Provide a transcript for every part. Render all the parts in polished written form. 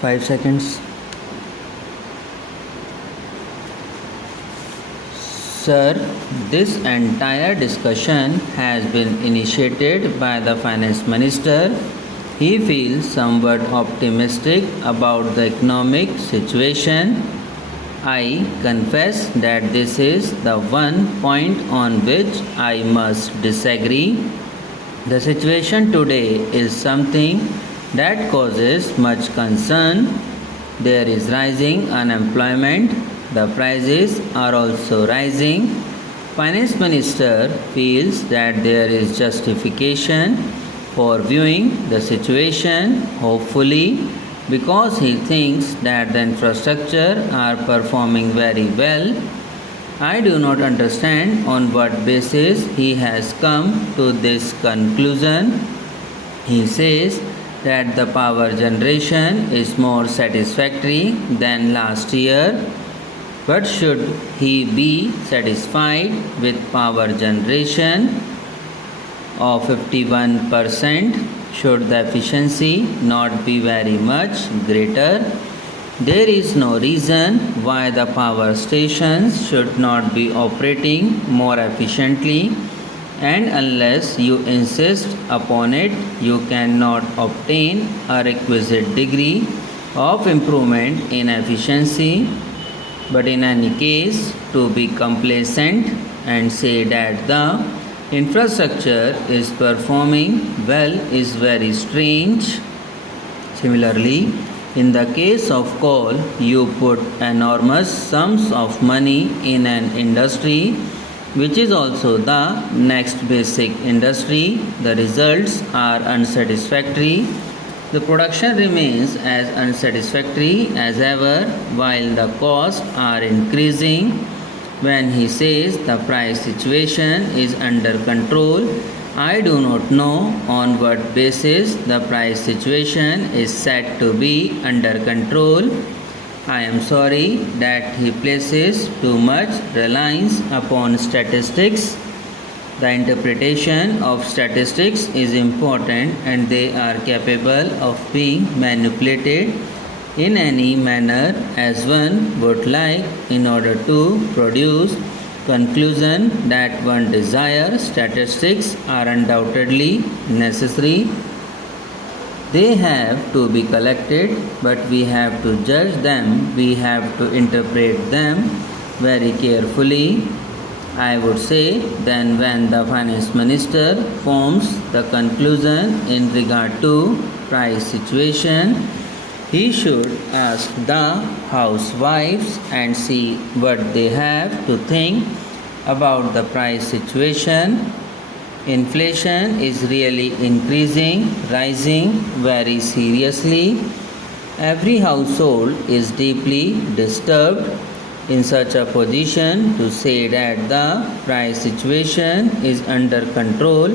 5 seconds. Sir, this entire discussion has been initiated by the Finance Minister. He feels somewhat optimistic about the economic situation. I confess that this is the one point on which I must disagree. The situation today is something that causes much concern. There is rising unemployment. The prices are also rising. Finance Minister feels that there is justification for viewing the situation hopefully because he thinks that the infrastructure are performing very well. I do not understand on what basis he has come to this conclusion. He says that the power generation is more satisfactory than last year. But should he be satisfied with power generation of 51%? Should the efficiency not be very much greater? There is no reason why the power stations should not be operating more efficiently, and unless you insist upon it, you cannot obtain a requisite degree of improvement in efficiency. But in any case, to be complacent and say that the infrastructure is performing well is very strange. Similarly, in the case of coal, you put enormous sums of money in an industry which is also the next basic industry. The results are unsatisfactory. The production remains as unsatisfactory as ever while the costs are increasing. When he says the price situation is under control, I do not know on what basis the price situation is said to be under control. I am sorry that he places too much reliance upon statistics. The interpretation of statistics is important and they are capable of being manipulated in any manner as one would like in order to produce conclusion that one desires. Statistics are undoubtedly necessary. They have to be collected, but we have to judge them, we have to interpret them very carefully. I would say then when the Finance Minister forms the conclusion in regard to price situation, he should ask the housewives and see what they have to think about the price situation. Inflation is really increasing, rising very seriously. Every household is deeply disturbed. In such a position, to say that the price situation is under control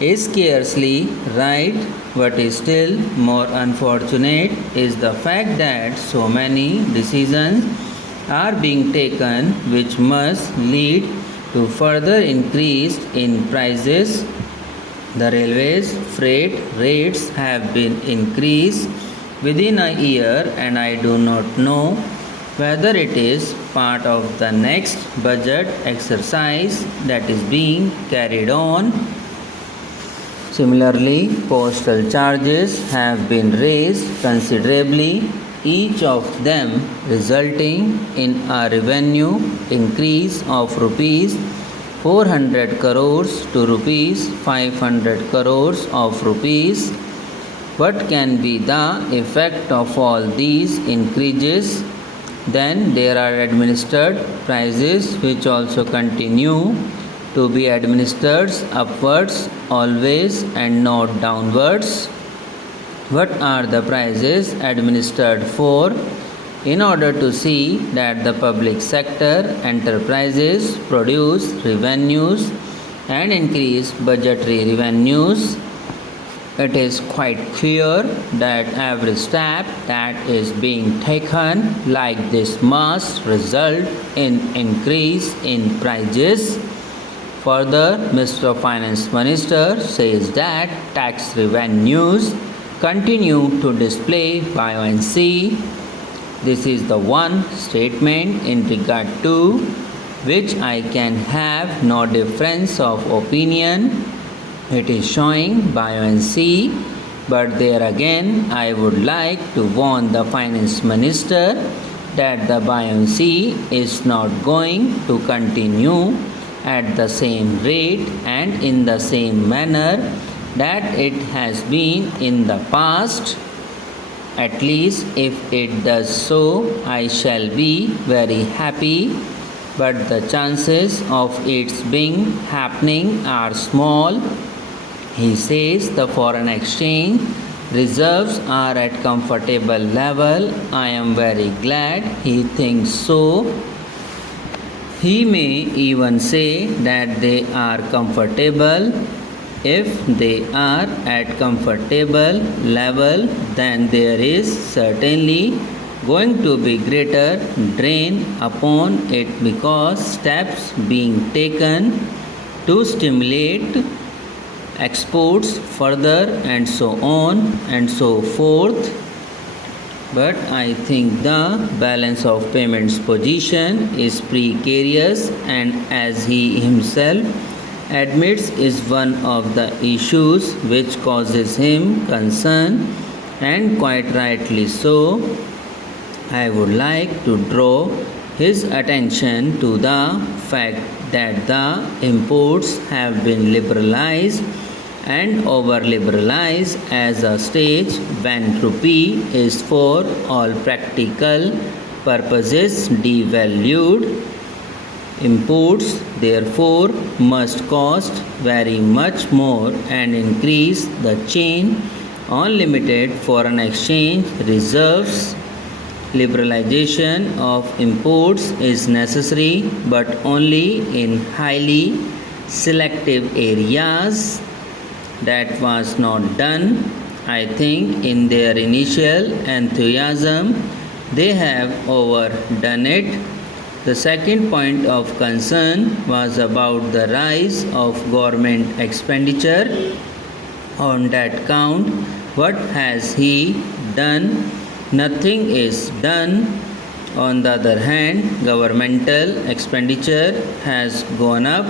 is scarcely right. What is still more unfortunate is the fact that so many decisions are being taken which must lead to further increase in prices. The railways freight rates have been increased within a year, and I do not know whether it is part of the next budget exercise that is being carried on. Similarly, postal charges have been raised considerably, each of them resulting in a revenue increase of rupees 400 crores to rupees 500 crores of rupees. What can be the effect of all these increases? Then there are administered prices which also continue to be administered upwards always and not downwards. What are the prices administered for? In order to see that the public sector enterprises produce revenues and increase budgetary revenues. It is quite clear that every step that is being taken like this must result in increase in prices. Further, Mr. Finance Minister says that tax revenues continue to display buoyancy. This is the one statement in regard to which I can have no difference of opinion. It is showing buoyancy, but there again I would like to warn the finance minister that the buoyancy is not going to continue at the same rate and in the same manner that it has been in the past. At least if it does so, I shall be very happy, but the chances of its being happening are small. He says the foreign exchange reserves are at comfortable level. I am very glad he thinks so. He may even say that they are comfortable. If they are at comfortable level, then there is certainly going to be greater drain upon it because steps being taken to stimulate exports further and so on and so forth. But I think the balance of payments position is precarious, and as he himself admits, is one of the issues which causes him concern, and quite rightly so. I would like to draw his attention to the fact that the imports have been liberalized and over-liberalized as a stage when rupee is for all practical purposes devalued. Imports therefore must cost very much more and increase the chain on limited foreign exchange reserves. Liberalization of imports is necessary, but only in highly selective areas. That was not done. I think in their initial enthusiasm they have overdone it. The second point of concern was about the rise of government expenditure. On that count, what has he done? Nothing is done. On the other hand, governmental expenditure has gone up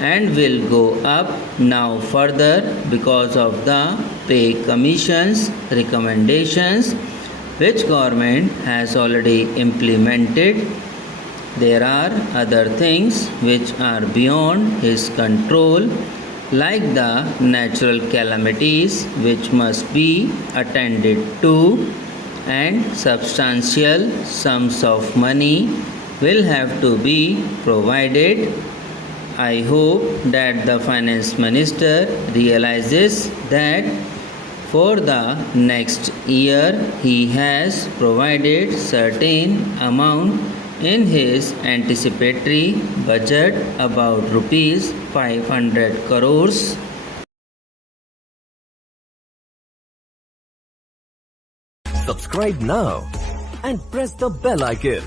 and will go up now further because of the pay commission's recommendations, which government has already implemented. There are other things which are beyond his control, like the natural calamities which must be attended to, and substantial sums of money will have to be provided. I hope that the finance minister realizes that for the next year he has provided certain amount in his anticipatory budget, about rupees 500 crores. Subscribe now and press the bell icon.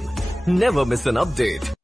Never miss an update.